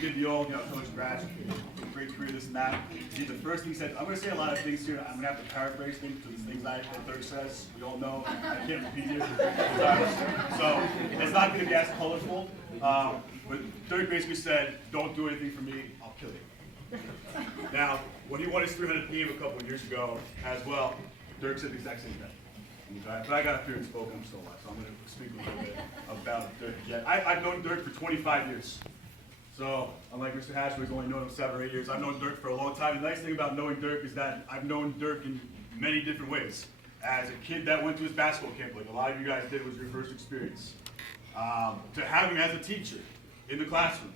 we did the old, Coach Grash, great career, this and that. See, the first thing he said, I'm going to say a lot of things here. I'm going to have to paraphrase things to the things that Dirk says. We all know. I can't repeat it. So it's not going to be as colorful. But Dirk basically said, don't do anything for me, I'll kill you. Now, when he won his 300th game a couple of years ago as well, Dirk said the exact same thing. Okay? But I got up here and spoke, I'm still alive, so I'm going to speak a little bit about Dirk again. I've known Dirk for 25 years. So, unlike Mr. Hatch, who's only known him 7 or 8 years, I've known Dirk for a long time. The nice thing about knowing Dirk is that I've known Dirk in many different ways. As a kid that went to his basketball camp, like a lot of you guys did, was your first experience. To having him as a teacher in the classroom,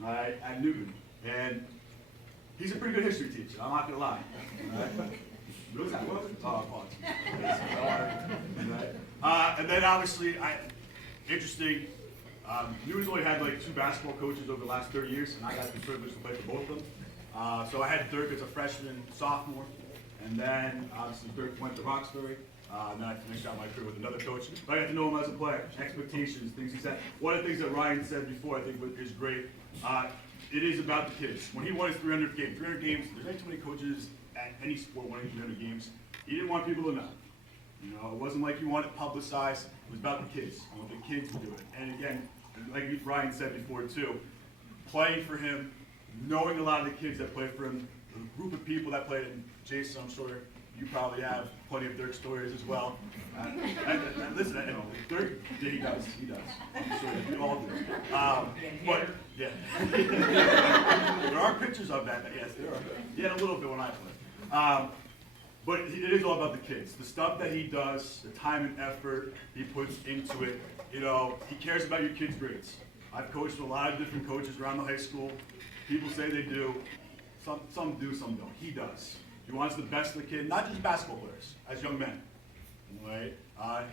right, at Newton. And he's a pretty good history teacher, I'm not going to lie. Right? Really? Oh, apologies. And then obviously, interesting, Newton's only had like 2 basketball coaches over the last 30 years, and I got the privilege to play for both of them. So I had Dirk as a freshman, sophomore, and then obviously Dirk went to Roxbury. And then I finished out my career with another coach. But I got to know him as a player, expectations, things he said. One of the things that Ryan said before I think is great, it is about the kids. When he won his 300th game, 300 games, there's not too many coaches at any sport winning 300 games. He didn't want people to know. It wasn't like he wanted publicized. It was about the kids. I want the kids to do it. And again, like Ryan said before too, playing for him, knowing a lot of the kids that played for him, the group of people that played, and Jason, I'm sure you probably have plenty of Dirk stories as well. And listen, Dirk, yeah, he does. I'm sure we all do. But yeah, there are pictures of that. Yes, there are. He had a little bit when I played. But it is all about the kids. The stuff that he does, the time and effort he puts into it. He cares about your kids' grades. I've coached a lot of different coaches around the high school. People say they do. Some do, some don't. He does. He wants the best of the kid, not just basketball players, as young men. Right?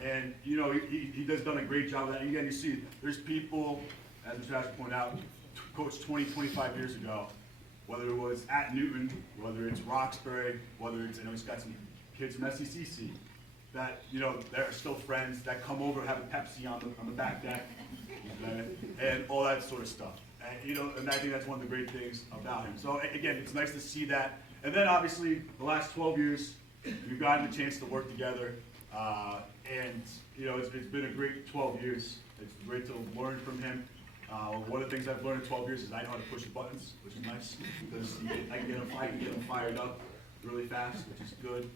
And he does done a great job of that. And again, you see, there's people, as Mr. Asher pointed out, coached 20, 25 years ago, whether it was at Newton, whether it's Roxbury, whether it's, he's got some kids from SECC that, they're still friends, that come over and have a Pepsi on the back deck, and all that sort of stuff. And I think that's one of the great things about him. So again, it's nice to see that. And then obviously, the last 12 years, we've gotten a chance to work together. And it's been a great 12 years. It's great to learn from him. One of the things I've learned in 12 years is I know how to push the buttons, which is nice, because I can get him fired up really fast, which is good.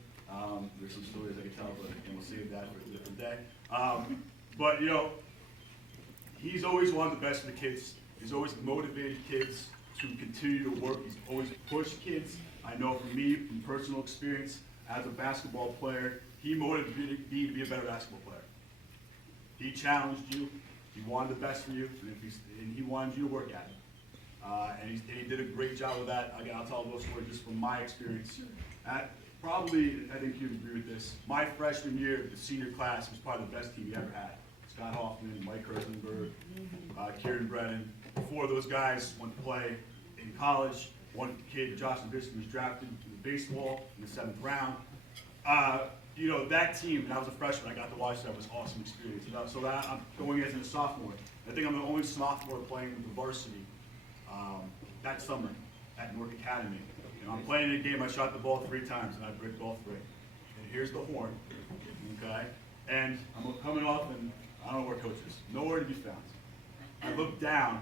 There's some stories I can tell, but we'll save that for a different day. But he's always wanted the best for the kids. He's always motivated kids to continue to work. He's always pushed kids. I know from me, from personal experience, as a basketball player, he motivated me to be a better basketball player. He challenged you. He wanted the best for you, and he wanted you to work at it. And he did a great job of that. Again, I'll tell a little story just from my experience. Probably, I think you'd agree with this, my freshman year, the senior class was probably the best team we ever had. Scott Hoffman, Mike Herzenberg, Kieran Brennan. 4 of those guys went to play in college. One kid, Joshua Bishop, was drafted in baseball in the 7th round. That team, and I was a freshman, I got to watch that, was an awesome experience. So that I'm going as a sophomore. I think I'm the only sophomore playing with the varsity that summer at Newark Academy. I'm playing in a game, I shot the ball 3 times, and I bricked all 3. And here's the horn, okay? And I'm coming off, and I don't know where coach is. Nowhere to be found. I look down,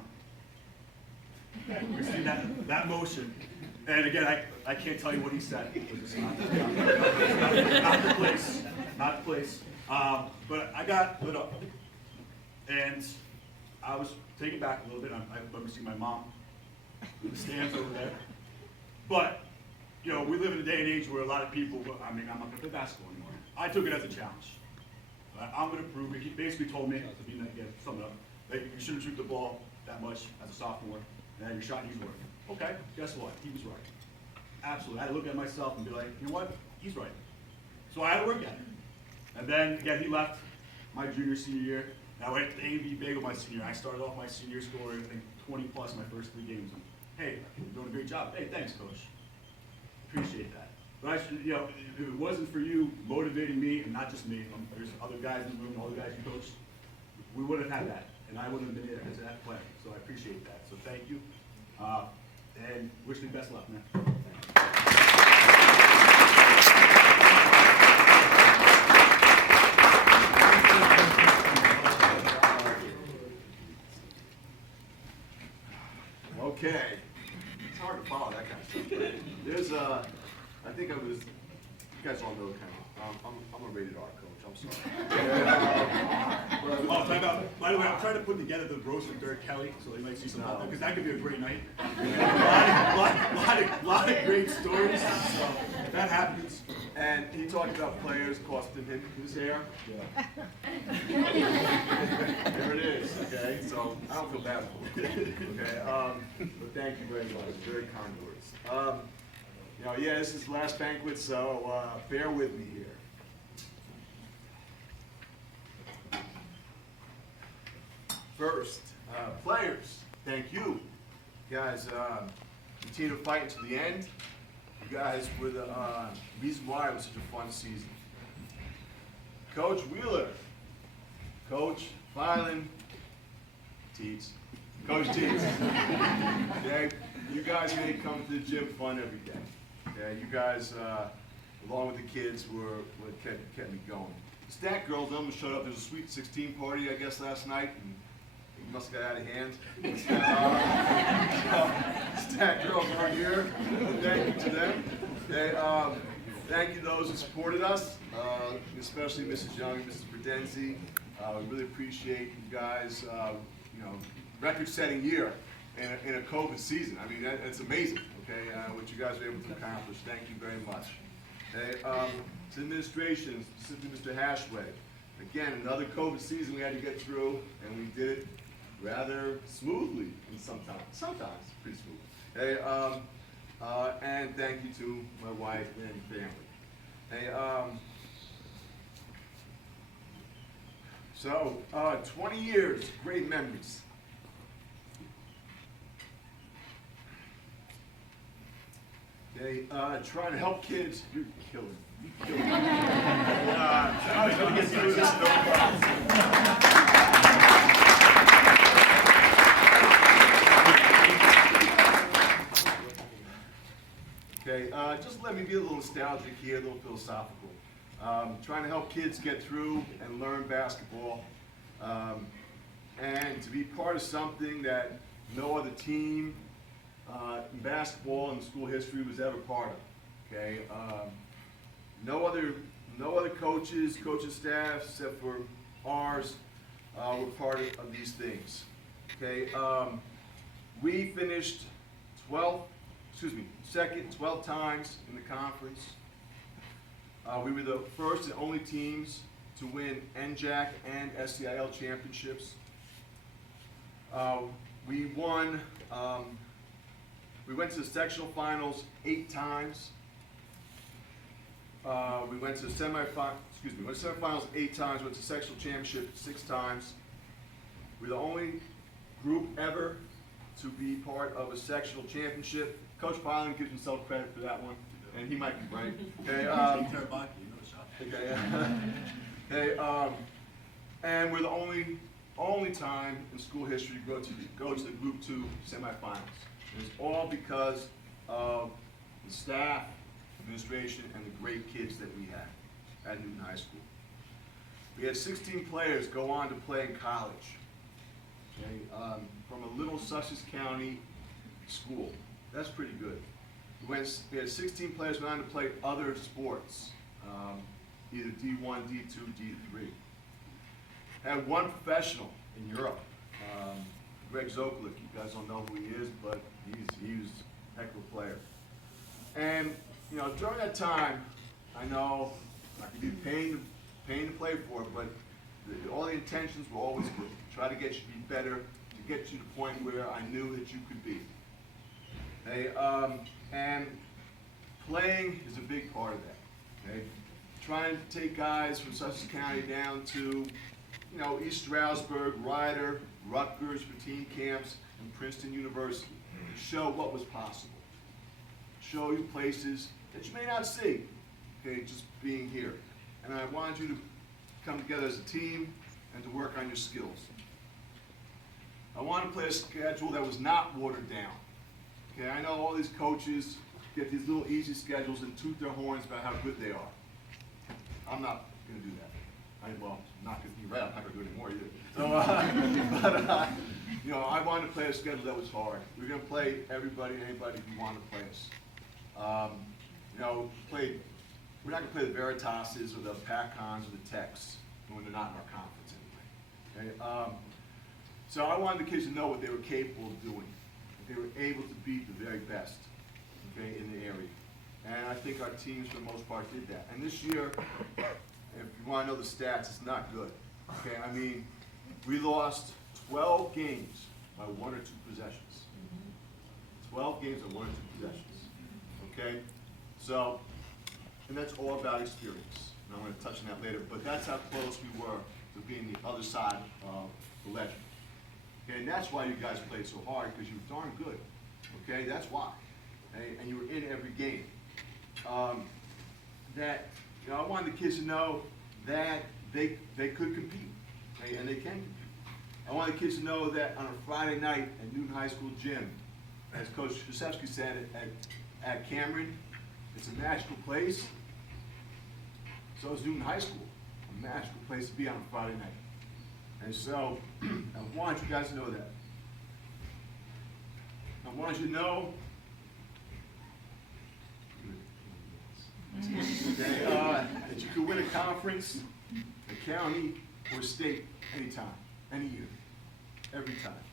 you see that motion, and again, I can't tell you what he said. It's not the place. But I got lit up, and I was taken back a little bit. I remember seeing my mom in the stands over there. But, we live in a day and age where a lot of people, I'm not going to play basketball anymore. I took it as a challenge. I'm going to prove it. He basically told me, to sum it up, that you shouldn't shoot the ball that much as a sophomore, and that your shot needs work. Okay, guess what? He was right. Absolutely. I had to look at myself and be like, you know what? He's right. So I had to work at it. And then, again, he left my junior, senior year, and I went to A&B Bagel my senior. I started off my senior scoring, I think, 20 plus my first 3 games. And, hey, you're doing a great job. Hey, thanks, coach. Appreciate that. But if it wasn't for you motivating me, and not just me, there's other guys in the room, all the guys you coached, we wouldn't have had that, and I wouldn't have been there as that player. So I appreciate that. So thank you. And wish me best luck, man. Okay. It's hard to follow that kind of stuff. There's I think I was, you guys all know kind of, I'm a rated R coach, I'm sorry. Oh, time out. By the way, I'm trying to put together the roast of Dirk Kelly, so they might see some because that could be a great night. lot of great stories. So if that happens. And he talked about players costing him his hair. Yeah. There it is, okay? So I don't feel bad for it. Okay, but thank you very much. Very kind words. You know, yeah, this is the last banquet, so bear with me here. First, players, thank you. You guys continue to fight until the end. You guys were the reason why it was such a fun season. Coach Wheeler, Coach Filan, Teets, Coach Teets. Okay, you guys made coming to the gym fun every day. Okay, you guys, along with the kids, were what kept me going. The Stat girls almost showed up. There was a Sweet 16 party, I guess, last night, and it must have got out of hand. Stat girls aren't here. Thank you to them. Okay, thank you to those who supported us, especially Mrs. Young and Mrs. Verdenzi. We really appreciate you guys. You know, record-setting year in a COVID season. I mean, it's amazing. Okay, what you guys were able to accomplish. Thank you very much. Okay, to administration, specifically Mr. Hashway. Again, another COVID season we had to get through, and we did it rather smoothly, and sometimes pretty smooth. Okay, and thank you to my wife and family. Hey, so 20 years, great memories. Okay, trying to help kids. You're killing me. You're killing me. I was going to get through this. No problem. Okay, just let me be a little nostalgic here, a little philosophical. Trying to help kids get through and learn basketball, and to be part of something that no other team in basketball in school history was ever part of. Okay, no other coaches, coaching staff except for ours were part of these things. Okay, we finished 12 times in the conference. We were the first and only teams to win NJAC and SCIL championships. We won. We went to the sectional finals 8 times. We went to the semifinals 8 times. Went to sectional championship 6 times. We're the only group ever to be part of a sectional championship. Coach Filan gives himself credit for that one, and he might be right. Okay. Okay. And we're the only time in school history to go to the Group 2 semifinals. It was all because of the staff, administration, and the great kids that we had at Newton High School. We had 16 players go on to play in college. Okay, from a little Sussex County school. That's pretty good. We had 16 players went on to play other sports, either D1, D2, D3. Had 1 professional in Europe, Greg Zoklik. You guys don't know who he is, but he was a heck of a player. And you know, during that time, I know I could be pain to play for, but all the intentions were always good. Try to get you to be better, to get you to the point where I knew that you could be. Okay, and playing is a big part of that. Okay, trying to take guys from Sussex County down to, you know, East Stroudsburg, Ryder, Rutgers for team camps, and Princeton University to show what was possible. Show you places that you may not see. Okay, just being here, and I wanted you to come together as a team and to work on your skills. I wanted to play a schedule that was not watered down. Okay, I know all these coaches get these little easy schedules and toot their horns about how good they are. I'm not going to do that. Well, not going to be right. I'm not going to do it anymore either. So, you know, I wanted to play a schedule that was hard. We're going to play everybody and anybody who wanted to play us. You know, we're not going to play the Veritaases or the Pac-Cons or the Techs when they're not in our conference anyway. Okay? So I wanted the kids to know what they were capable of doing. That they were able to beat the very best, okay, in the area. And I think our teams, for the most part, did that. And this year, if you want to know the stats, it's not good. Okay, I mean, we lost 12 games by 1 or 2 possessions. 12 games by 1 or 2 possessions. Okay, so, and that's all about experience. And I'm going to touch on that later, but that's how close we were to being the other side of the ledger. Okay, and that's why you guys played so hard, because you were darn good. Okay, that's why. Okay? And you were in every game. You know, I wanted the kids to know that they could compete, okay, and they can compete. I wanted the kids to know that on a Friday night at Newton High School gym, as Coach Krzyzewski said at Cameron, it's a magical place. So is Newton High School, a magical place to be on a Friday night. And so I want you guys to know that. I want you to know that you could win a conference, a county, or a state anytime, any year, every time.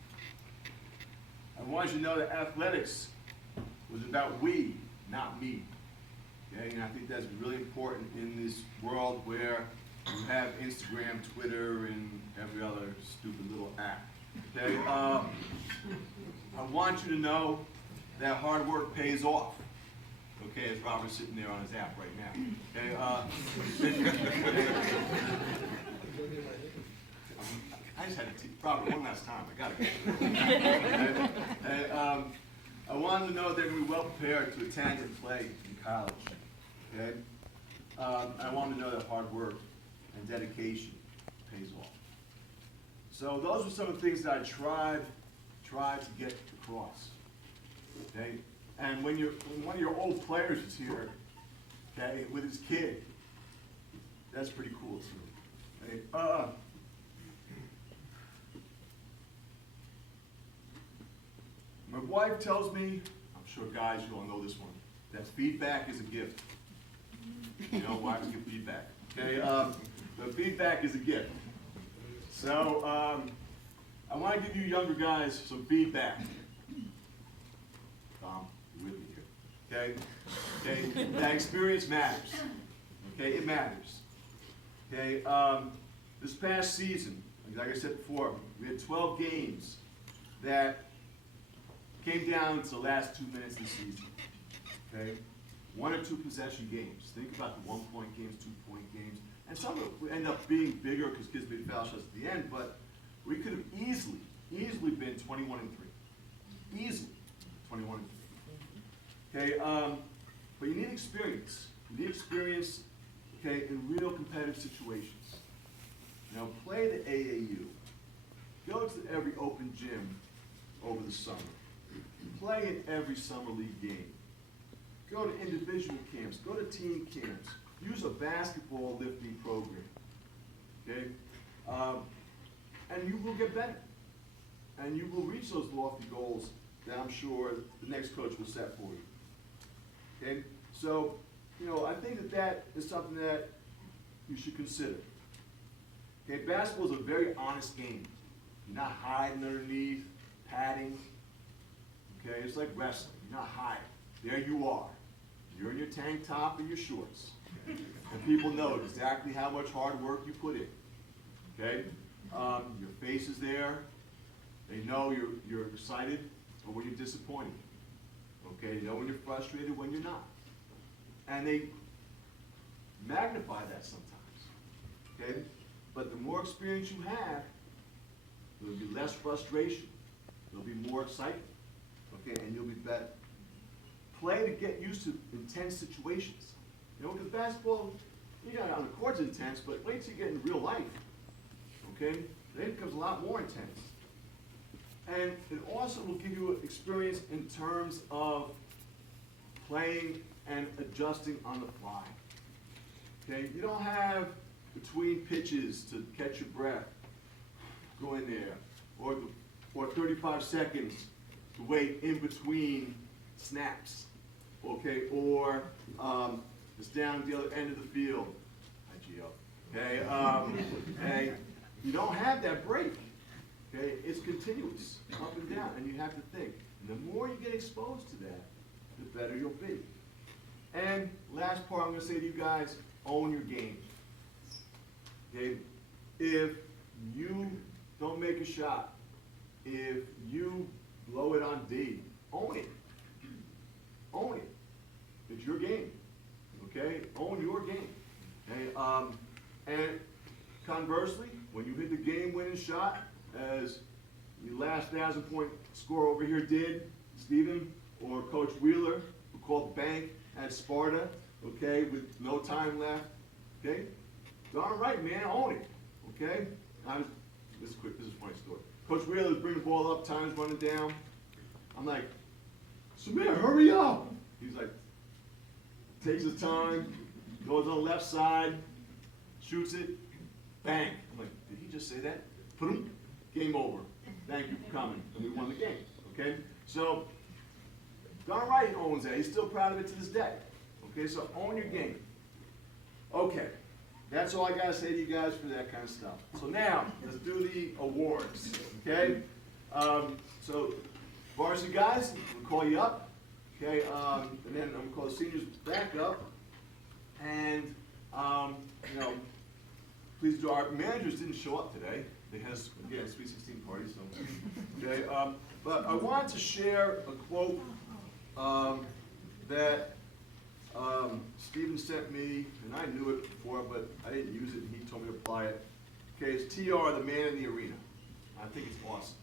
I want you to know that athletics was about we, not me. Okay? And I think that's really important in this world where you have Instagram, Twitter, and every other stupid little app. Okay? I want you to know that hard work pays off. Okay, as Robert's sitting there on his app right now. Okay, I just had to Robert one last time. I got it. Okay? I want them to know they're going to be well prepared to attend and play in college. Okay? I want them to know that hard work and dedication pays off. So those are some of the things that I tried to get across. Okay? And when one of your old players is here, okay, with his kid, that's pretty cool too. Okay? My wife tells me, I'm sure guys, you all know this one, that feedback is a gift. You know, wives give feedback. Okay, but feedback is a gift. So I want to give you younger guys some feedback. With me here. Okay? That experience matters. Okay, it matters. Okay, this past season, like I said before, we had 12 games that came down to the last 2 minutes of the season. Okay? 1 or 2 possession games. Think about the 1-point games, 2-point games. And some of it end up being bigger because kids made foul shots at the end, but we could have easily been 21-3. Easily 21-3. Okay, but you need experience. You need experience, okay, in real competitive situations. You know, play the AAU. Go to every open gym over the summer. Play in every summer league game. Go to individual camps. Go to team camps. Use a basketball lifting program. Okay, and you will get better, and you will reach those lofty goals that I'm sure the next coach will set for you. Okay, so, you know, I think that is something that you should consider. Okay, basketball is a very honest game. You're not hiding underneath, padding. Okay, it's like wrestling. You're not hiding. There you are. You're in your tank top and your shorts. And people know exactly how much hard work you put in. Okay, your face is there. They know you're excited or when you're disappointed. Okay, they know when you're frustrated, when you're not. And they magnify that sometimes. Okay? But the more experience you have, there'll be less frustration. There'll be more excitement. Okay, and you'll be better. Play to get used to intense situations. You know, because basketball, you know, on the court's intense, but wait till you get in real life. Okay? Then it becomes a lot more intense. And it also will give you experience in terms of playing and adjusting on the fly. Okay, you don't have between pitches to catch your breath, go in there, or 35 seconds to wait in between snaps, okay, or just down the other end of the field. Hi, Gio. Okay, and you don't have that break. Okay, it's continuous, up and down, and you have to think. And the more you get exposed to that, the better you'll be. And last part I'm going to say to you guys, own your game. Okay, if you don't make a shot, if you blow it on D, own it. Own it. It's your game. Okay, own your game. Okay, and conversely, when you hit the game-winning shot, as the last 1,000-point scorer over here did, Stephen, or Coach Wheeler, who called Bank at Sparta, okay, with no time left, okay? Darn right, man, own it, okay? This is a funny story. Coach Wheeler is bringing the ball up, time's running down. I'm like, Samir, hurry up. He's like, takes his time, goes on the left side, shoots it, bang. I'm like, did he just say that? Boom. Game over. Thank you for coming. And we won the game. Okay? So, darn right he owns that. He's still proud of it to this day. Okay, so own your game. Okay. That's all I gotta say to you guys for that kind of stuff. So now, let's do the awards. Okay? So, varsity guys, we'll call you up. Okay, and then I'm gonna call the seniors back up. And you know, please do. Our managers didn't show up today. They had again a Sweet 16 party, so okay. But I wanted to share a quote that Stephen sent me, and I knew it before, but I didn't use it, and he told me to apply it. Okay, it's TR, the man in the arena. I think it's awesome.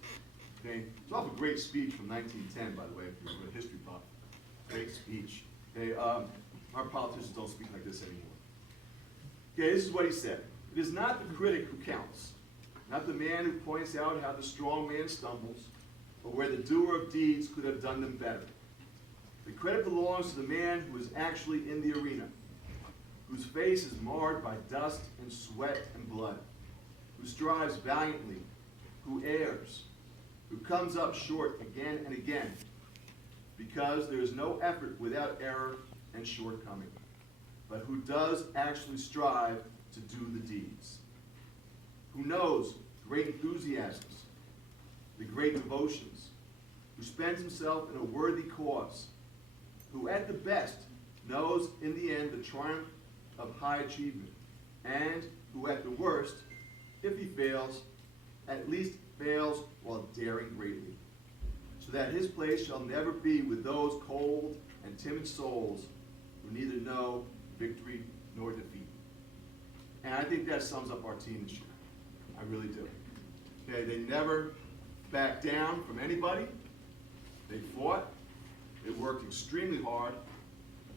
Okay, it's off a great speech from 1910, by the way, if you're a history buff. Great speech. Okay, our politicians don't speak like this anymore. Okay, this is what he said. It is not the critic who counts, not the man who points out how the strong man stumbles, or where the doer of deeds could have done them better. The credit belongs to the man who is actually in the arena, whose face is marred by dust and sweat and blood, who strives valiantly, who errs, who comes up short again and again, because there is no effort without error and shortcoming, but who does actually strive to do the deeds, who knows great enthusiasms, the great devotions, who spends himself in a worthy cause, who at the best knows in the end the triumph of high achievement, and who at the worst, if he fails, at least fails while daring greatly, so that his place shall never be with those cold and timid souls who neither know victory nor defeat. And I think that sums up our team this year. I really do. Okay, they never backed down from anybody. They fought. They worked extremely hard.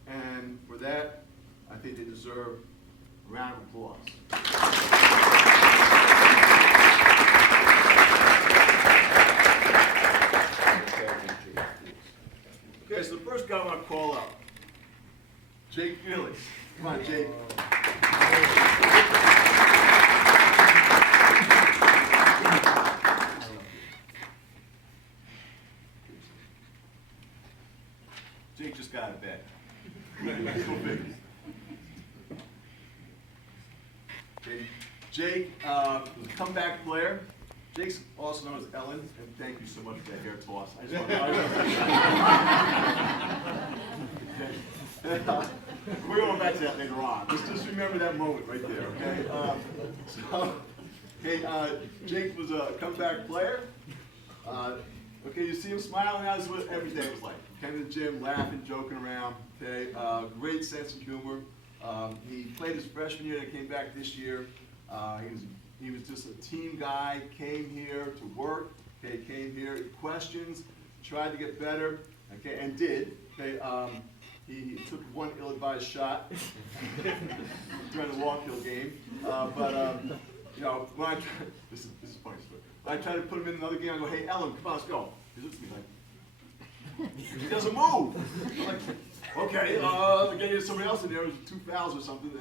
And for that, I think they deserve a round of applause. Okay, so the first guy I want to call up, Jake Felix. Come on, Jake. Jake just got out of bed. Jake was a comeback player. Jake's also known as Ellen, and thank you so much for that hair toss. I just want to we're going back to that later on. Just remember that moment right there, okay? Jake was a comeback player. Okay, you see him smiling. That's what every day was like. Came to the gym, laughing, joking around. Okay, great sense of humor. He played his freshman year and came back this year. He was just a team guy. Came here to work. Okay, came here, questions, tried to get better. Okay, and did. Okay, he took one ill-advised shot during the walk-hill game. You know, when this is a funny story. I try to put him in another game. I go, hey, Ellen, come on, let's go. He looks at me like, he doesn't move. I'm like, okay, getting somebody else in there. It was 2 fouls or something,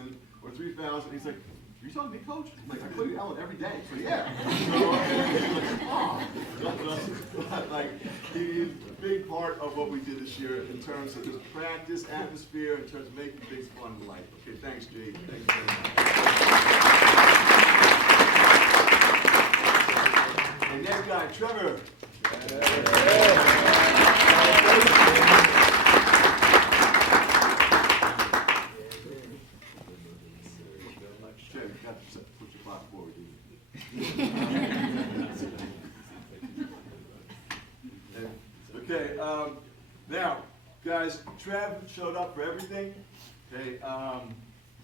or 3 fouls. And he's like, are you talking to me, coach? I'm like, I play with Ellen every day. So yeah. So, and he's like, oh. Like, he's a big part of what we did this year in terms of just practice, atmosphere, in terms of making things fun in life. Okay, thanks, Jake. Thanks very much. And next guy, Trevor. Put your clock forward, Okay, now, guys, Trev showed up for everything. Okay,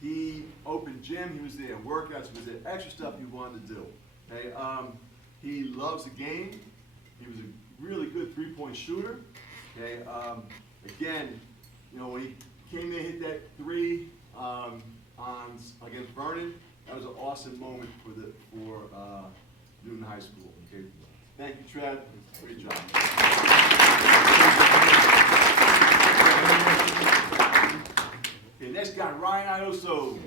he opened gym, he was there, workouts, he was there, extra stuff he wanted to do. Okay, he loves the game. He was a really good three-point shooter. Okay, again, you know, when he came in and hit that three against Vernon, that was an awesome moment for Newton High School. Okay, thank you, Trev. Great job. Okay, next guy, Ryan Ioso.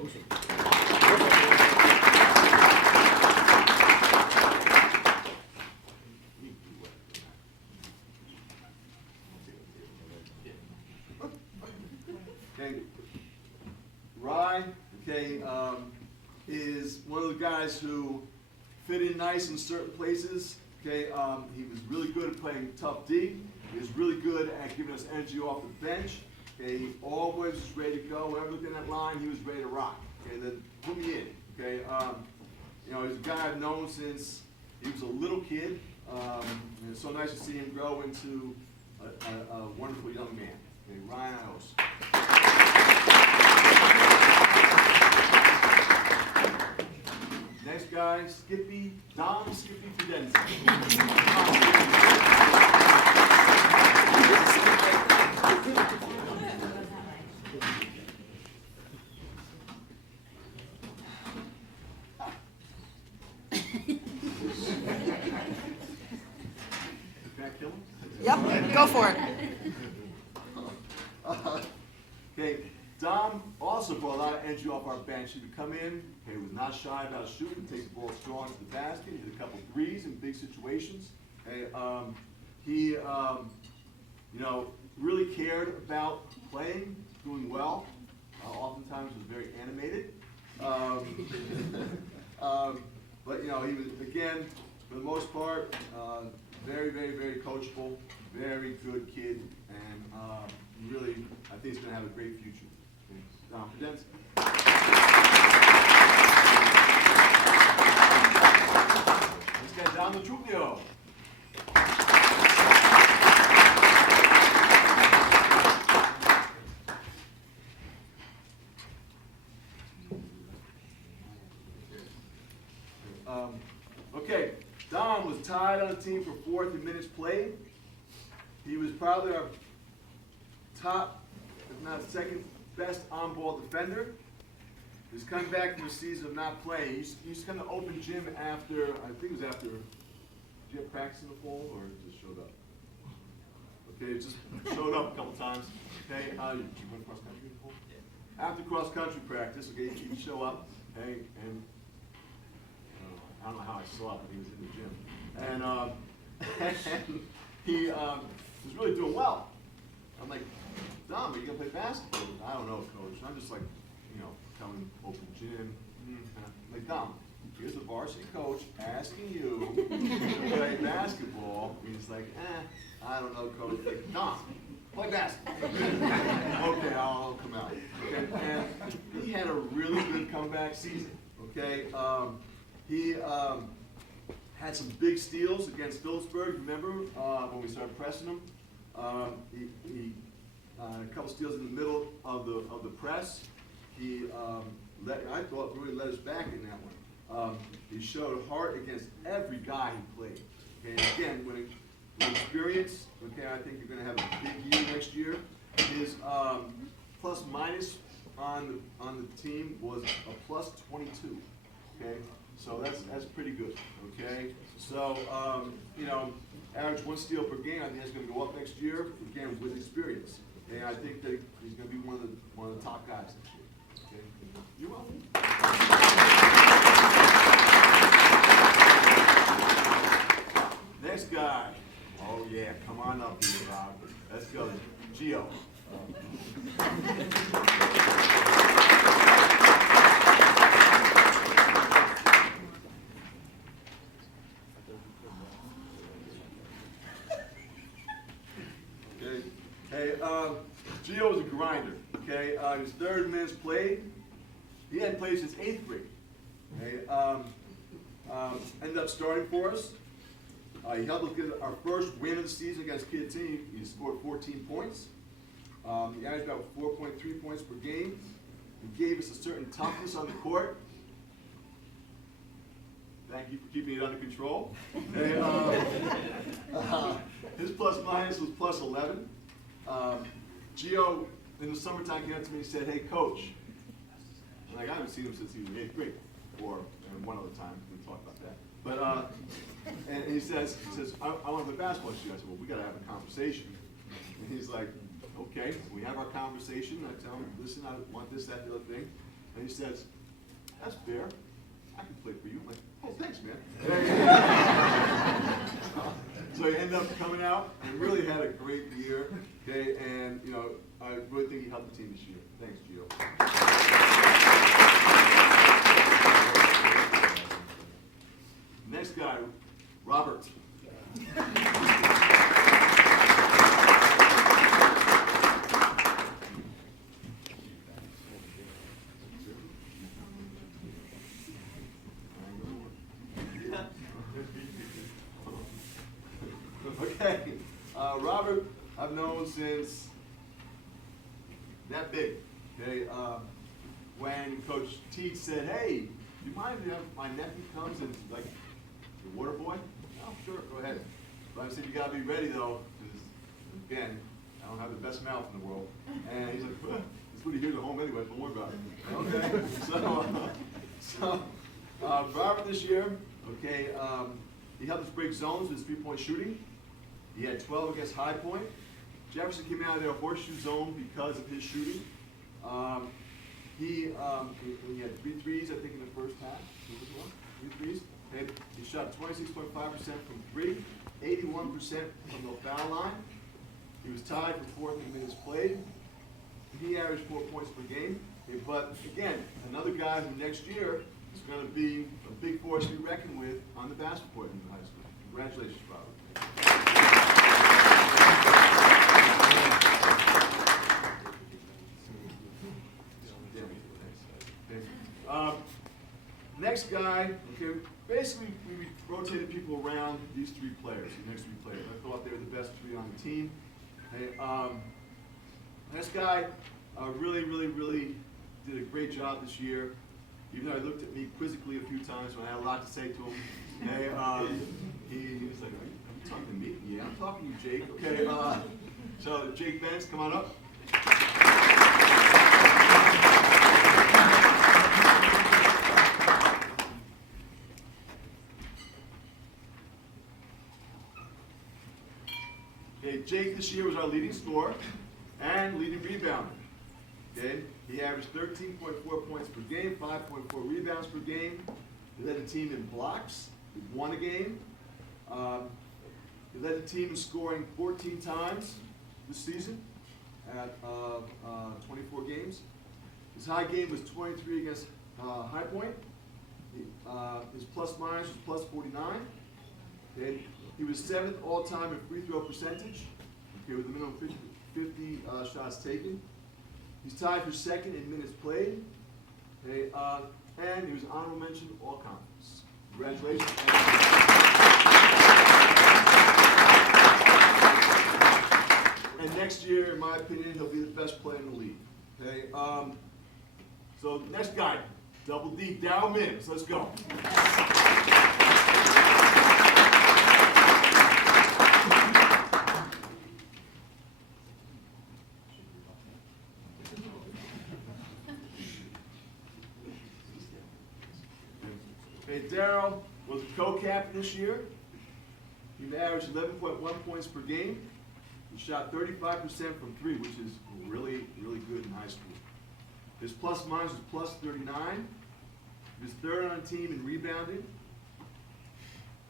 Okay, Ryan, okay, is one of the guys who fit in nice in certain places. Okay, he was really good at playing tough D. He was really good at giving us energy off the bench. Okay, he always was ready to go. Whenever within that line, he was ready to rock. Okay, then put me in. Okay, you know, he's a guy I've known since he was a little kid. And it's so nice to see him grow into a wonderful young man. Okay, Ryan Iosa. Next guy, Dom Skippy Fidenza. Can I kill him? Yep, go for it. Okay, Dom also brought a lot of energy off our bench. He would come in, okay, was not shy about shooting, take the ball strong to the basket. He hit a couple threes in big situations. Okay, he, you know, really cared about playing, doing well. Oftentimes was very animated. But you know, he was, again, for the most part, very, very, very coachable, very good kid, and really, I think he's going to have a great future. Dom Fidenza. This guy's Don Latrupio. Okay, Don was tied on the team for fourth in minutes played. He was probably our top, if not second best on-ball defender. He's coming back from a season of not playing. He used to come to open gym after, I think it was after, did you have practice in the fall or just showed up? Okay, it just showed up a couple times. Okay, did you run cross country in the fall? Yeah. After cross country practice, okay, he'd show up, okay, and I don't know how I saw it, but he was in the gym. And he was really doing well. I'm like, Dom, are you going to play basketball? I don't know, coach. I'm just like, you know, coming open gym. I'm like, Dom, here's the varsity coach asking you to play basketball. And he's like, I don't know, coach. Like, Dom, play basketball. Okay, I'll come out. Okay, and he had a really good comeback season. Okay, he had some big steals against Phillipsburg. Remember when we started pressing him? He a couple steals in the middle of the press. He I thought really led us back in that one. He showed heart against every guy he played. Okay, and again, with experience, okay, I think you're going to have a big year next year. His plus minus on the team was a plus 22. Okay, So that's pretty good, okay? So, average 1 steal per game, I think that's gonna go up next year, again, with experience. And I think that he's gonna be one of the top guys next year, okay? You're welcome. Next guy. Oh yeah, come on up here, Rob. Let's go. Gio. Okay. Hey, Gio was a grinder. Okay, his 3rd minutes played. He hadn't played since 8th grade. Okay, ended up starting for us. He helped us get our first win of the season against Kid Team. He scored 14 points. He averaged about 4.3 points per game. He gave us a certain toughness on the court. Thank you for keeping it under control. His plus minus was plus 11. Gio, in the summertime, came up to me and said, "Hey, coach." Like, I haven't seen him since he was in 8th grade, or one other time. We talked about that. But and he says, I want to play basketball this year. I said, well, we got to have a conversation. And he's like, okay, we have our conversation. I tell him, listen, I want this, that, the other thing. And he says, that's fair. I can play for you. I'm like, oh, thanks, man. So he ended up coming out and really had a great year. Okay, and I really think he helped the team this year. Thanks, Gio. Next guy, Robert. Okay, Robert, I've known since that big. Okay, when Coach Teague said, "Hey, do you mind if my nephew comes and like the water boy?" "Oh, sure, go ahead." But I said, "You gotta be ready though, because again, I don't have the best mouth in the world." And he's like, "This is what he hears at home anyway. Don't worry about it." Okay, so Robert this year, okay, he helped us break zones with his 3-point shooting. He had 12 against High Point. Jefferson came out of their horseshoe zone because of his shooting. He had 3 threes, I think, in the first half. 3 threes. And he shot 26.5% from 3, 81% from the foul line. He was tied for 4th in minutes played. He averaged 4 points per game. But again, another guy who next year is going to be a big force to be reckoned with on the basketball court in high school. Congratulations, Robert. Next guy, okay, basically we rotated people around these 3 players, the next 3 players. I thought they were the best 3 on the team. Hey, this guy really did a great job this year. Even though he looked at me quizzically a few times when I had a lot to say to him. Hey, he was like, are you talking to me? Yeah, I'm talking to you, Jake. Okay, so Jake Benz, come on up. Okay, Jake this year was our leading scorer and leading rebounder. Okay, he averaged 13.4 points per game, 5.4 rebounds per game. He led the team in blocks. He won a game. He led the team in scoring 14 times this season at 24 games. His high game was 23 against High Point. His plus minus was plus 49. And he was 7th all-time in free throw percentage, okay, with a minimum 50 shots taken. He's tied for 2nd in minutes played. Okay, and he was honorable mention all conference. Congratulations. And next year, in my opinion, he'll be the best player in the league. Okay, so next guy, Double D, Dow Mims. Let's go. Okay, Darryl was a co-captain this year. He averaged 11.1 points per game. He shot 35% from three, which is really, really good in high school. His plus minus was plus 39. He was third on the team in rebounding.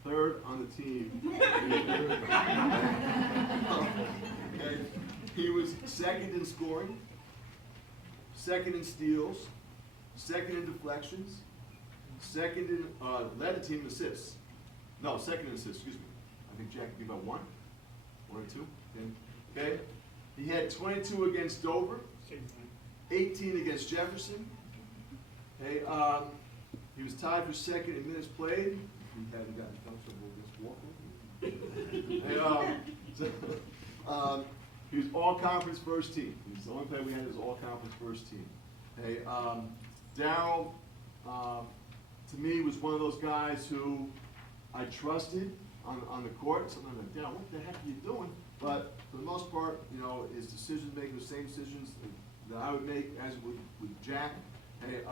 Third on the team. Okay. He was second in scoring, second in steals, second in deflections, second in, led the team in assists. No, second in assists, excuse me. I think Jack gave about one or two. Okay. He had 22 against Dover, 18 against Jefferson. Okay. He was tied for second in minutes played. He hadn't gotten comfortable against Walker. He was all-conference first team. He's the only player we had was all-conference first team. Hey, Darryl, to me, was one of those guys who I trusted on the court. Sometimes I'm like, Darryl, what the heck are you doing? But for the most part, you know, his decisions making the same decisions that I would make as with Jack. Hey,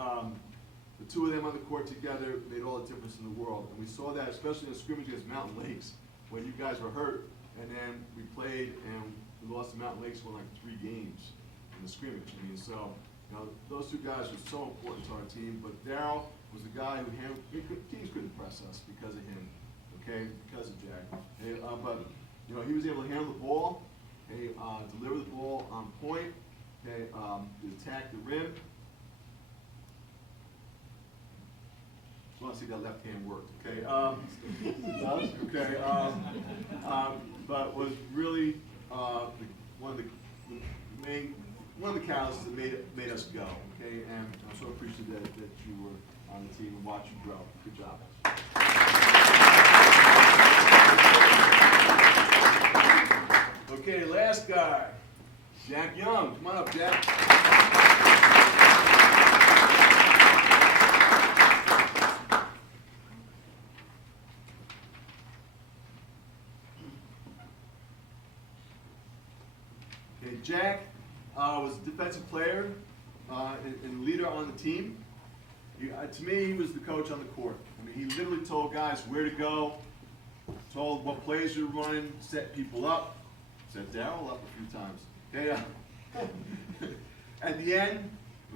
the two of them on the court together made all the difference in the world. And we saw that especially in the scrimmage against Mountain Lakes when you guys were hurt. And then we played and we lost to Mountain Lakes for like 3 games in the scrimmage. I mean, so, you know, those two guys were so important to our team. But Darryl was the guy who handled, teams couldn't press us because of him, okay, because of Jack. Hey, but, you know, he was able to handle the ball, hey, deliver the ball on point, okay, attack the rim. I want to see that left hand worked, okay? Okay, but was really one of the catalysts that made us go, okay? And I'm so appreciative that you were on the team and watched you grow. Good job. Okay, last guy, Jack Young. Come on up, Jack. Okay, Jack was a defensive player and leader on the team. To me, he was the coach on the court. I mean, he literally told guys where to go, told what plays you're running, set people up, set Darryl up a few times. Okay, at the end,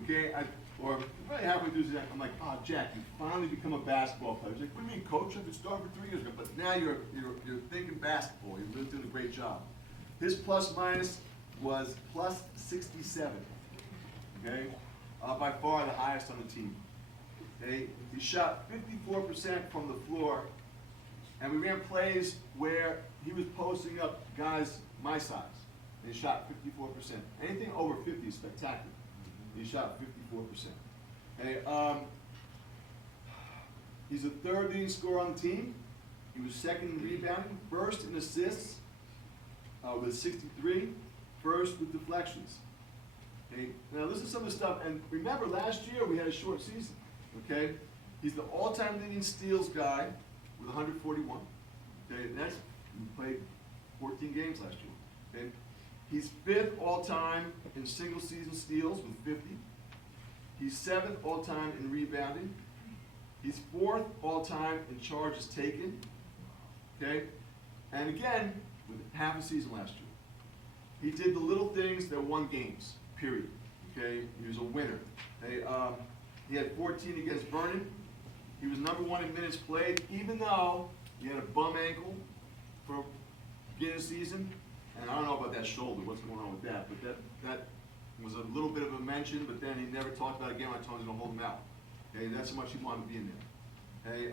okay, or really halfway through the season, I'm like, oh, Jack, you finally become a basketball player. He's like, what do you mean, coach? I've been starting for 3 years ago, but now you're thinking basketball. You're really doing a great job. His plus minus was plus 67, okay? By far the highest on the team. Okay? He shot 54% from the floor, and we ran plays where he was posting up guys my size, and he shot 54%. Anything over 50 is spectacular. He shot 54%. Okay? He's the third leading scorer on the team. He was second in rebounding, first in assists with 63. First with deflections. Okay, now this is some of the stuff, and remember last year we had a short season. Okay, he's the all-time leading steals guy with 141. Okay, and that's he played 14 games last year. Okay, he's 5th all-time in single-season steals with 50. He's 7th all-time in rebounding. He's 4th all-time in charges taken. Okay, and again with half a season last year. He did the little things that won games, period. Okay, he was a winner. Okay, he had 14 against Vernon. He was #1 in minutes played, even though he had a bum ankle for beginning of the season. And I don't know about that shoulder, what's going on with that, but that was a little bit of a mention, but then he never talked about it again. I told him to hold him out. Okay, that's how much he wanted to be in there. Okay,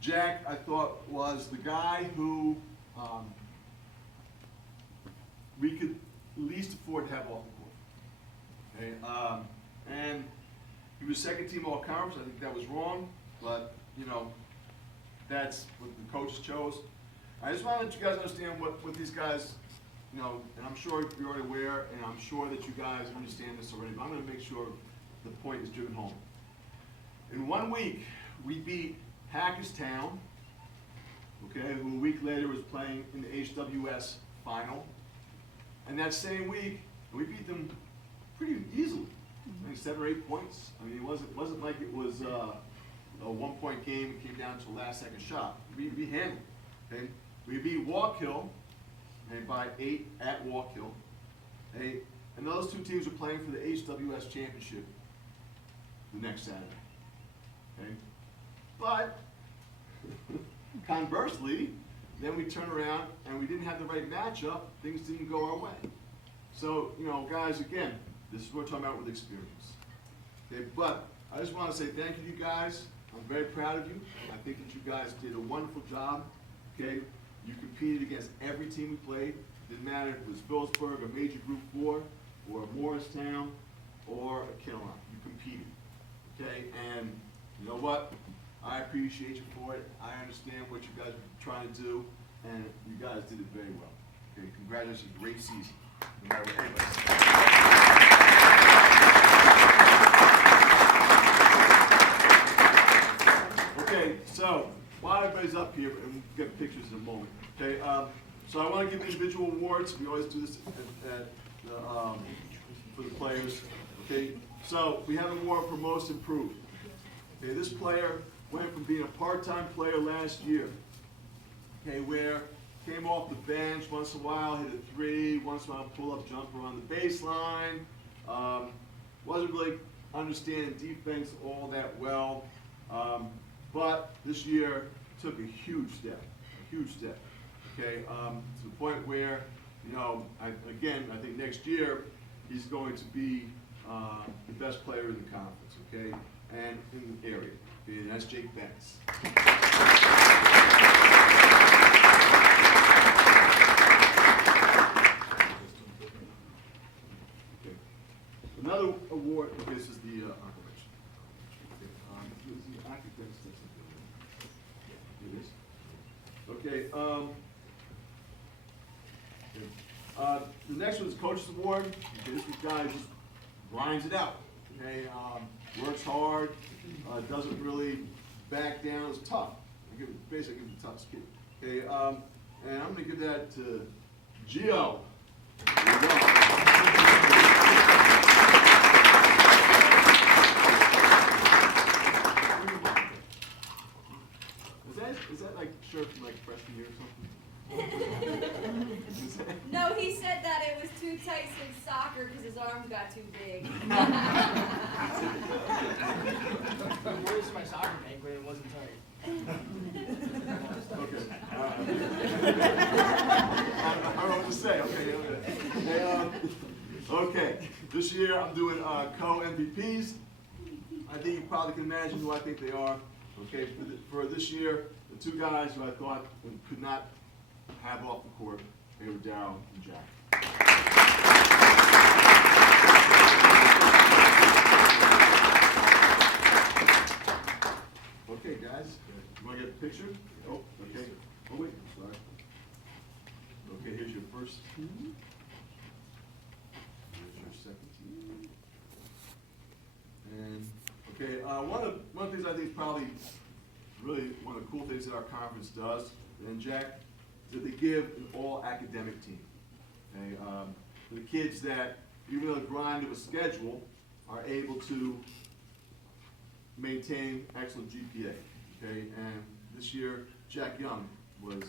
Jack, I thought, was the guy who we could least afford to have off the court. Okay, and he was second team all conference. I think that was wrong, but you know, that's what the coaches chose. I just want to let you guys understand what these guys, you know, and I'm sure you're already aware, and I'm sure that you guys understand this already, but I'm going to make sure the point is driven home. In 1 week, we beat Hackettstown, okay, who a week later was playing in the HWS final. And that same week, we beat them pretty easily. I think 7 or 8 points. I mean, it wasn't like it was a 1-point game. It came down to the last second shot. We handled it. Okay? We beat Wallkill by 8 at Wallkill. Okay? And those two teams are playing for the HWS championship the next Saturday. Okay? But conversely, then we turn around and we didn't have the right matchup. Things didn't go our way. So, you know, guys, again, this is what we're talking about with experience. Okay, but I just want to say thank you to you guys. I'm very proud of you. I think that you guys did a wonderful job. Okay, you competed against every team we played. Didn't matter if it was Phillipsburg, a major Group 4, or Morristown, or a Killen. You competed. Okay, and you know what? I appreciate you for it. I understand what you guys are trying to do, and you guys did it very well. Okay, congratulations, great season. No matter what anybody says. Okay, so while everybody's up here, and we'll get pictures in a moment. Okay, so I want to give individual awards. We always do this for the players. Okay, so we have an award for most improved. Okay, this player went from being a part-time player last year, okay, where came off the bench once in a while, hit a 3, once in a while pull-up jumper on the baseline, wasn't really understanding defense all that well, but this year took a huge step, okay, to the point where, you know, I think next year he's going to be the best player in the conference, okay, and in the area. And that's Jake Betts. Okay. Another award, okay, this is the operation. This is the academics. It is. Okay. The next one is Coach's Award. Okay, this guy just grinds it out. Okay, works hard, doesn't really back down. It's tough. Basically, give him a tough kid. Okay, and I'm going to give that to Gio. Is that like shirt from like freshman year or something? No, he said that it was too tight since soccer because his arms got too big. I wore this to my soccer banquet, it wasn't tight. Okay. I don't know what to say. Okay. Okay. This year I'm doing co-MVPs. I think you probably can imagine who I think they are. Okay. For this year, the two guys who I thought could not have off the court, they were Darryl and Jack. Okay, guys, you want to get a picture? Oh, okay. Oh, wait, I'm sorry. Okay, here's your first team. Here's your second team. And, okay, one of the things I think is probably really one of the cool things that our conference does, and Jack, is that they give an all-academic team. Okay, for the kids that, even though the grind of a schedule, are able to maintain excellent GPA. Okay, and this year, Jack Young was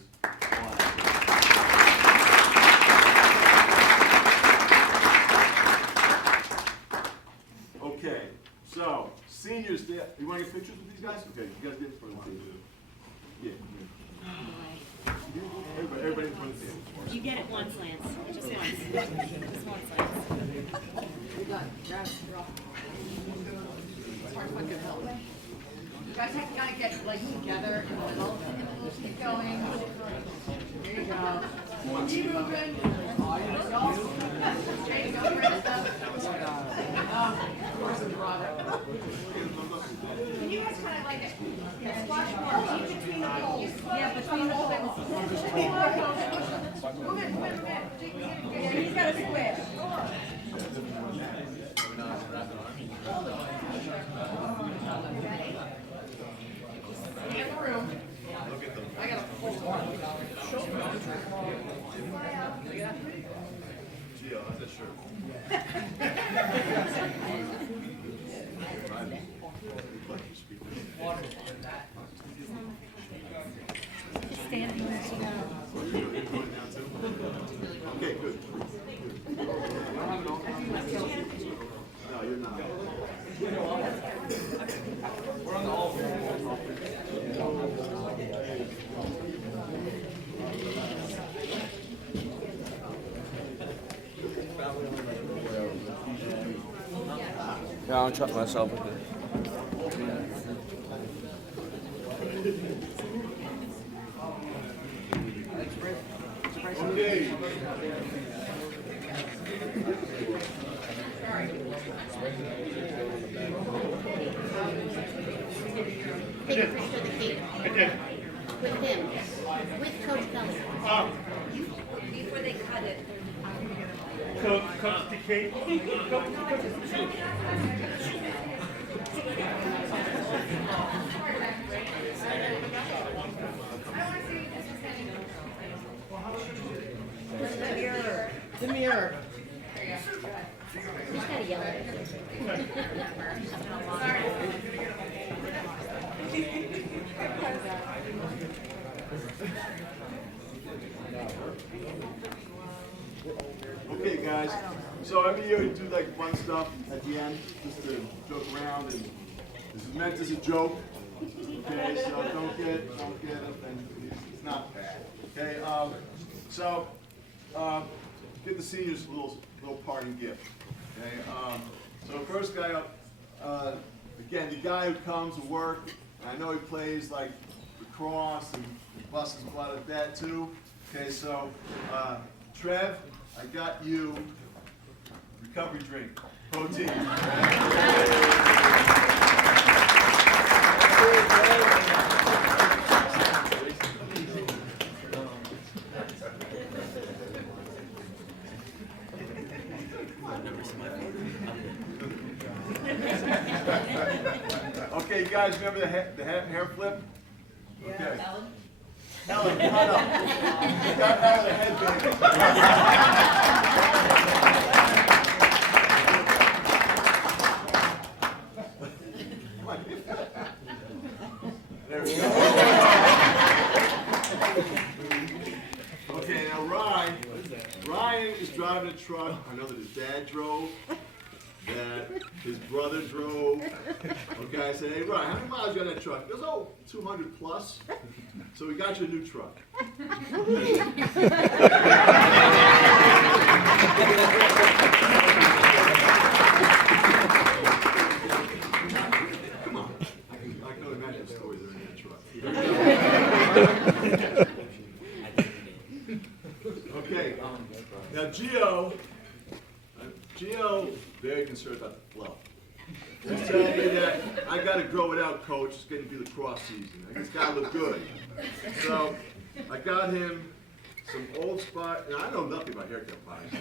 okay, so seniors, you want to get pictures with these guys? Okay, you guys get in front of the table. Yeah. Everybody in front of the table. You get it once, Lance. Just once. Just once, Lance. You're done. Grab it. It's hard to find good help. You guys have to kind of get like together in the middle. Keep going. There you go. Keep moving. There you go, Krista. Can you guys kind of like a squash ball between the holes? Yeah, between the holes. Move it, move it, move it. Yeah, he's got a squish. In the room. I got a full one. Gio, how's that shirt? Yeah, I'll trust myself with it. Okay. Take a picture of the cake. With him. With Coach Kelly. Before they cut it. Cut the cake. The mirror. Just gotta yell at it. Okay, guys. So every year we do like fun stuff at the end, just to joke around, and this is meant as a joke. Okay, so don't get offended. It's not bad. Okay, so give the seniors a little parting gift. Okay, so first guy up, again, the guy who comes to work, and I know he plays like lacrosse and busts his butt at that too. Okay, so Trev, I got you recovery drink, protein. Okay, you guys remember the hair flip? Okay. Helen, come on up. You got out of the head, come on. There we go. Okay, now Ryan is driving a truck. I know that his dad drove, that his brother drove. Okay, I said, hey Ryan, how many miles you got in that truck? He goes, oh, 200 plus. So we got you a new truck. Come on, I can only imagine the stories that are in that truck. Okay, now Gio, very concerned about the flow. He's telling me that I got to grow it out, coach. It's getting to be lacrosse season. It's got to look good. So I got him some Old Spice, and I know nothing about haircut products.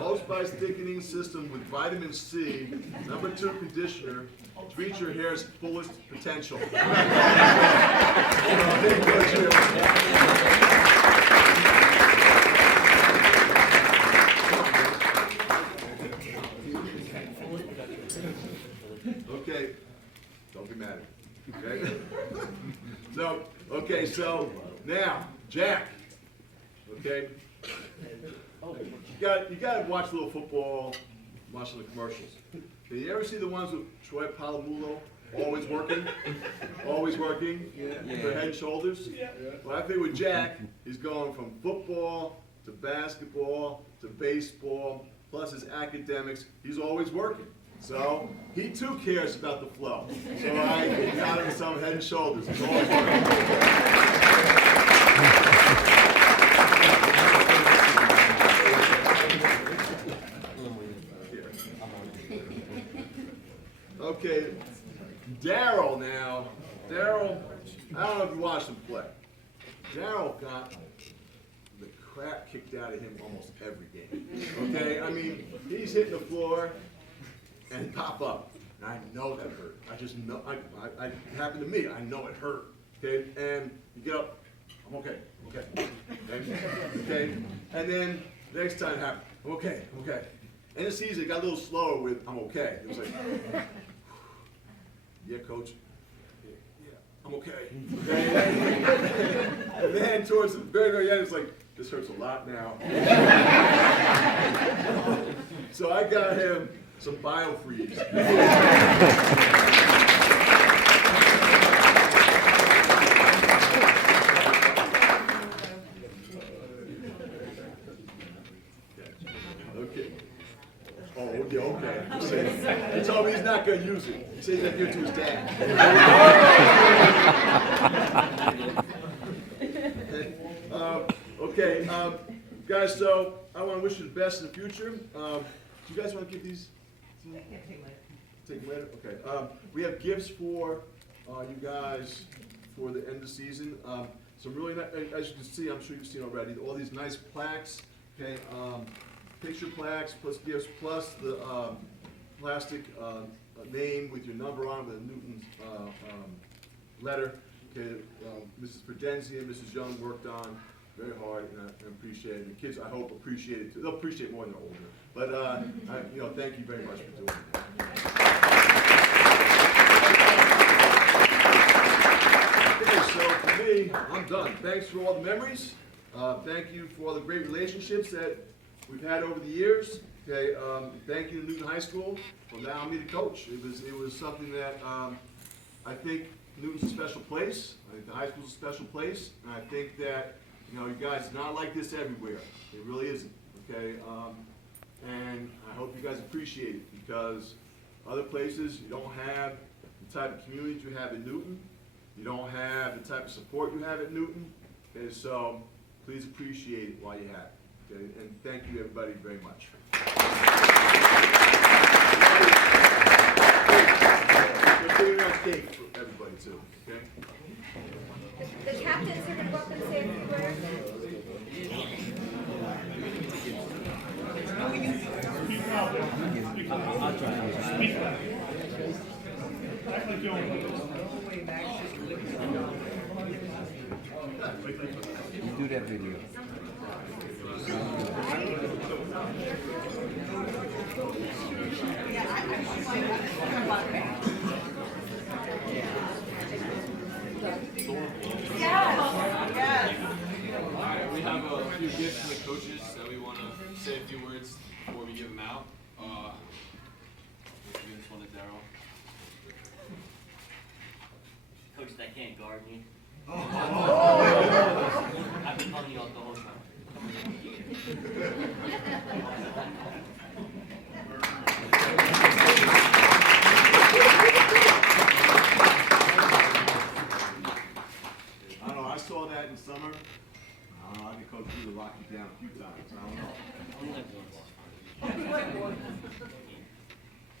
Old Spice thickening system with vitamin C, #2 conditioner, to reach your hair's fullest potential. Okay, don't be mad at me. Okay? So now, Jack. Okay? You gotta watch a little football, watch the commercials. Okay, you ever see the ones with Troy Polamalu? Always working? Always working? For Head and Shoulders? Well, I think with Jack, he's going from football to basketball to baseball, plus his academics. He's always working. So he too cares about the flow. So I got him some Head and Shoulders. He's always Okay, Daryl now. Daryl, I don't know if you watched him play. Daryl got the crap kicked out of him almost every game. Okay, I mean, he's hitting the floor and pop up. And I know that hurt. I just know, it happened to me. I know it hurt. Okay, and you get up, I'm okay, okay. And then next time it happened, I'm okay. And the season got a little slower with I'm okay. It was like, yeah, coach. Yeah, I'm okay. And then towards the very, very end, it's like, this hurts a lot now. So I got him some BioFreeze. Okay. Oh, yeah, okay. He told me he's not gonna use it. He said he's gonna give it to his dad. Okay, guys, so I wanna wish you the best in the future. Do you guys wanna give these? Take them later? Okay. We have gifts for you guys for the end of the season. Some really nice, as you can see, I'm sure you've seen already, all these nice plaques, okay, picture plaques, plus gifts, plus the plastic name with your number on it, with a Newton letter. Okay, Mrs. Prudenzi and Mrs. Young worked on very hard, and I appreciate it. The kids, I hope, appreciate it too. They'll appreciate it more when they're older. But thank you very much for doing that. Okay, so for me, I'm done. Thanks for all the memories. Thank you for all the great relationships that we've had over the years. Okay, thank you to Newton High School for allowing me to coach. It was something that I think Newton's a special place. I think the high school's a special place, and I think that you guys, it's not like this everywhere. It really isn't. Okay, and I hope you guys appreciate it, because other places you don't have the type of community you have in Newton. You don't have the type of support you have at Newton. Okay, so please appreciate it while you have it. Okay, and thank you everybody very much. We're doing our cake for everybody too. Okay. The captains are gonna go up and say a few words. You do that video. We have a few gifts from the coaches that we want to say a few words before we give them out. We'll give this one to Daryl. Coach that can't guard me. I've been calling you out the whole time. I don't know, I saw that in summer. I don't know, I think Coach Blue locked you down a few times. I don't know. Only like once.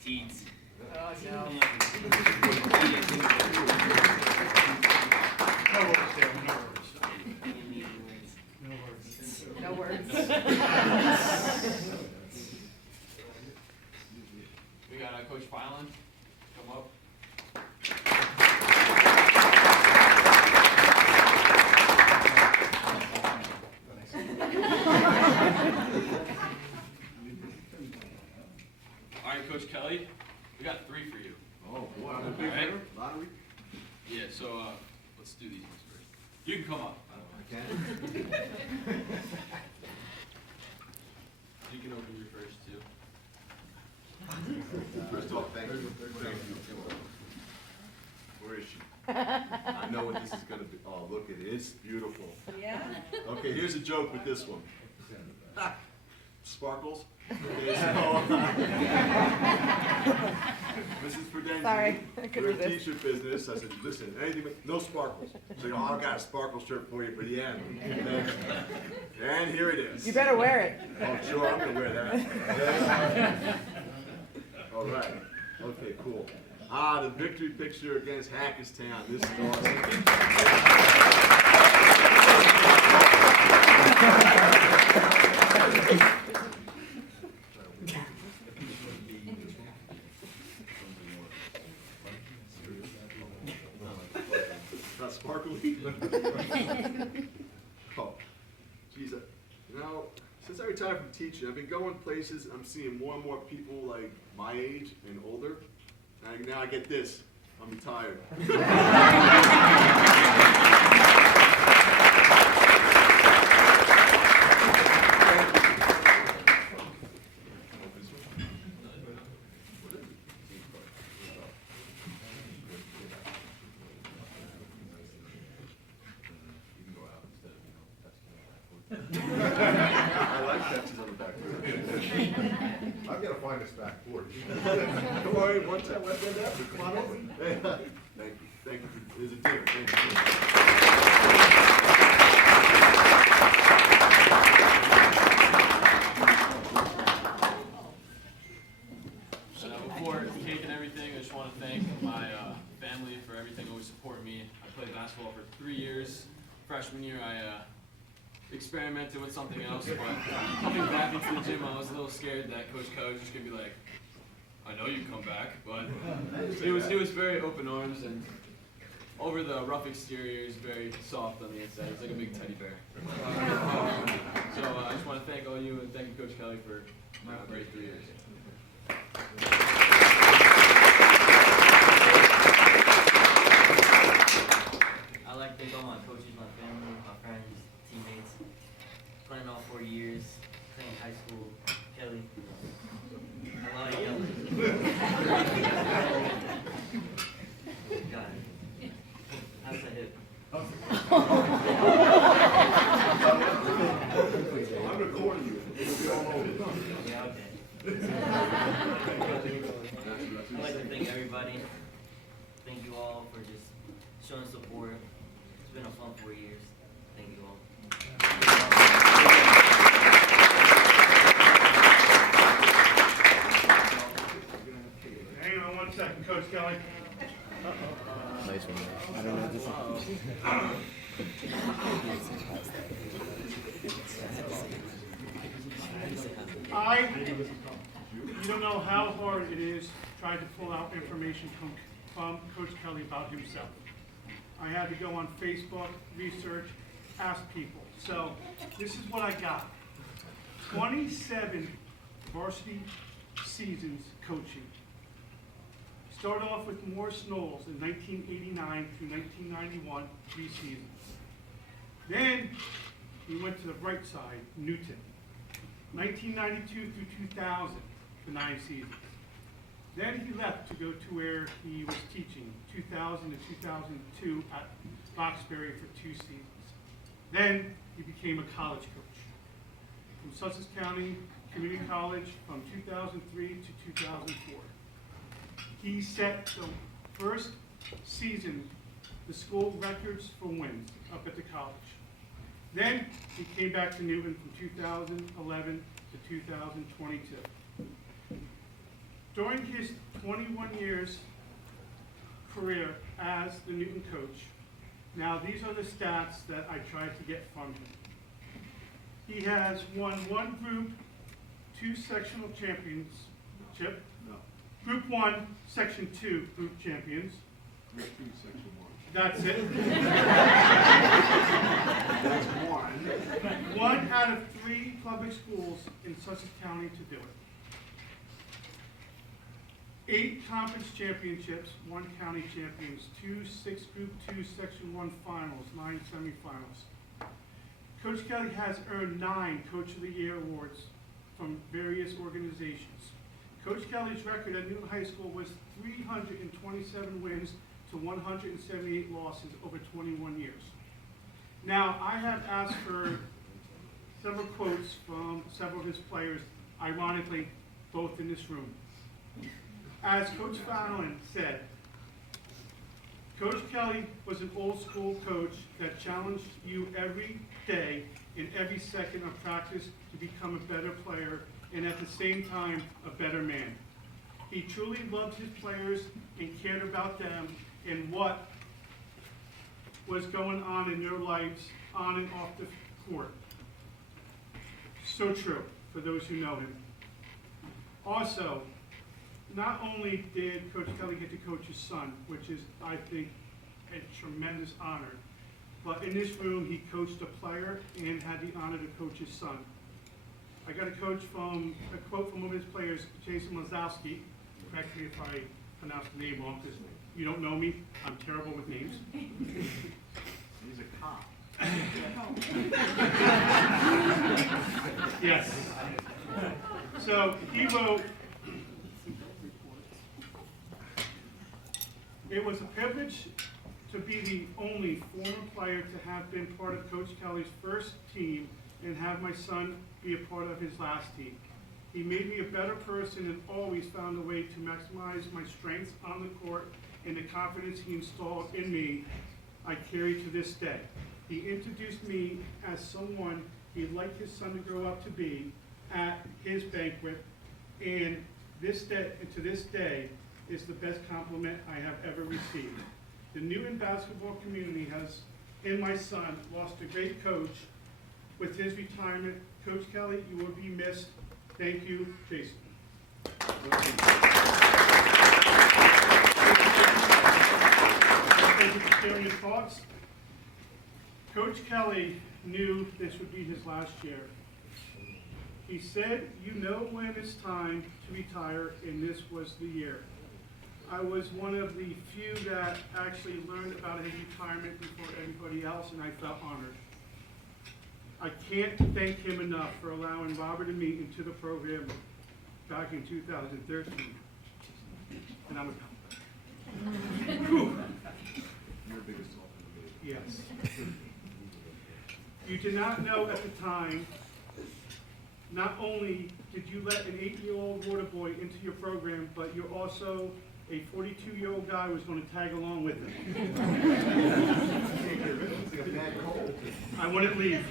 Teats. Oh, no. No words. We got Coach Filan. Come up. All right, Coach Kelly. We got 3 for you. Oh, boy, I'm a big winner. Lottery? Yeah, so let's do these ones first. You can come up. I can. You can open your first too. First off, thank you. Thank you. Where is she? I know what this is going to be. Oh, look at it. It's beautiful. Yeah? Okay, here's a joke with this one. Sparkles. Okay, so, Mrs. Prudenzi, Sorry, I couldn't we're in resist. t-shirt business. I said, listen, anything but no sparkles. So, I got a sparkle shirt for you for the end. Okay? And here it is. You better wear it. Oh, sure, I'm gonna wear that. All right. Okay, cool. The victory picture against Hackettstown. This is awesome. Not sparkly. Oh, geez, since I retired from teaching, I've been going places. I'm seeing more and more people like my age and older. And now I get this. I'm retired. I like that she's on the back. I I'm gonna find this back for you. Don't worry, one time, one time after, come on over. Thank you, there's a dinner, thank Before cake and everything, I just want to thank my family for everything, always supporting me. I played basketball for 3 years. Freshman year, I experimented with something else, but coming back into the gym, I was a little scared that Coach Kelly was just gonna be like, "I know you come back," but it was very open arms, and over the rough exterior, he's very soft on the inside. He's like a big teddy bear. So I just want to thank all you and thank you, Coach Kelly, for a great 3 years. I like to thank all my coaches, my family, my friends, teammates. Playing all 4 years, playing high school, Kelly. I love you, Got it. How's that hip? I'm recording you. It'll be all over. Yeah, okay. I'd like to thank everybody. Thank you all for just showing support. It's been a fun 4 years. Thank you all. Hang on 1 second, Coach Kelly. Nice one. I don't know this You don't know how hard it is trying to pull out information from Coach Kelly about himself. I had to go on Facebook, research, ask people. So this is what I got. 27 varsity seasons coaching. Started off with Morris Knowles in 1989 through 1991, 3 seasons. Then he went to the right side, Newton. 1992 through 2000 for 9 seasons. Then he left to go to where he was teaching, 2000 to 2002 at Boxbury for 2 seasons. Then he became a college coach from Sussex County Community College from 2003 to 2004. He set the first season, the school records for wins up at the college. Then he came back to Newton from 2011 to 2022. During his 21 years career as the Newton coach, now these are the stats that I tried to get from him. He has won 1 group, 2 sectional championship, Group 1, Section 2 group champions. Group 2, Section 1. That's it. That's 1. 1 out of 3 public schools in Sussex County to do it. 8 conference championships, 1 county champions, 2 6 Group 2 Section 1 finals, 9 semifinals. Coach Kelly has earned 9 Coach of the Year awards from various organizations. Coach Kelly's record at Newton High School was 327 wins to 178 losses over 21 years. Now, I have asked for several quotes from several of his players, ironically, both in this room. As Coach Fallon said, Coach Kelly was an old school coach that challenged you every day in every second of practice to become a better player and at the same time, a better man. He truly loved his players and cared about them and what was going on in their lives on and off the court. So true for those who know him. Also, not only did Coach Kelly get to coach his son, which is, I think, a tremendous honor, but in this room, he coached a player and had the honor to coach his son. I got a quote from one of his players, Jason Lazowski. Correct me if I pronounce the name wrong, because you don't know me. I'm terrible with names. He's a cop. Yes. So he wrote, "It was a privilege to be the only former player to have been part of Coach Kelly's first team and have my son be a part of his last team. He made me a better person and always found a way to maximize my strengths on the court, and the confidence he installed in me, I carry to this day. He introduced me as someone he'd like his son to grow up to be at his banquet, and to this day is the best compliment I have ever received. The Newton basketball community has, in my son, lost a great coach. With his retirement, Coach Kelly, you will be missed. Thank you, Jason. Thank you for sharing your thoughts. Coach Kelly knew this would be his last year. He said, "You know when it's time to retire," and this was the year. I was one of the few that actually learned about his retirement before everybody else, and I felt honored. I can't thank him enough for allowing Robert and me into the program back in 2013. And I'm a yes. You did not know at the time, not only did you let an 8-year-old water boy into your program, but you're also a 42-year-old guy who was going to tag along with him. I wouldn't leave.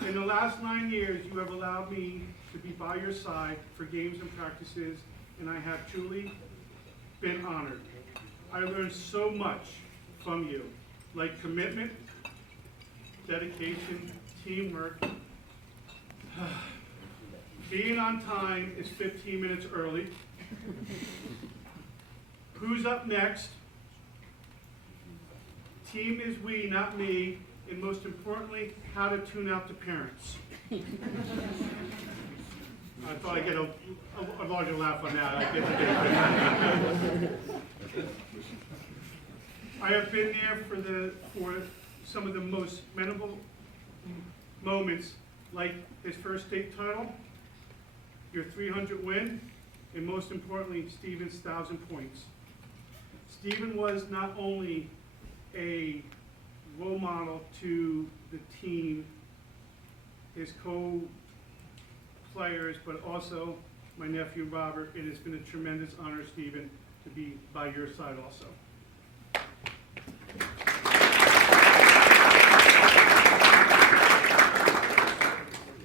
In the last 9 years, you have allowed me to be by your side for games and practices, and I have truly been honored. I learned so much from you, like commitment, dedication, teamwork. Being on time is 15 minutes early. Who's up next? Team is we, not me. And most importantly, how to tune out the parents. I thought I'd get a larger laugh on that. I have been there for some of the most memorable moments, like his first state title, your 300 win, and most importantly, Stephen's 1,000 points. Stephen was not only a role model to the team, his co-players, but also my nephew Robert. It has been a tremendous honor, Stephen, to be by your side also.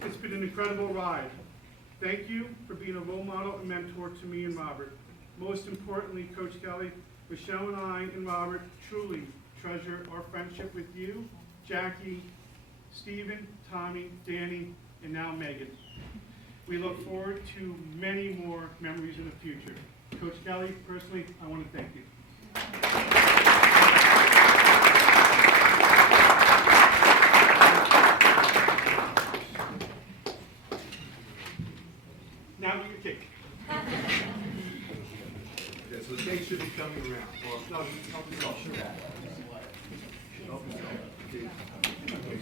It's been an incredible ride. Thank you for being a role model and mentor to me and Robert. Most importantly, Coach Kelly, Michelle and I and Robert truly treasure our friendship with you, Jackie, Stephen, Tommy, Danny, and now Megan. We look forward to many more memories in the future. Coach Kelly, personally, I want to thank you. Now do your cake. Okay, so the cake should be coming around. Well, no, you can help yourself. Sure. Help yourself. Okay. Okay.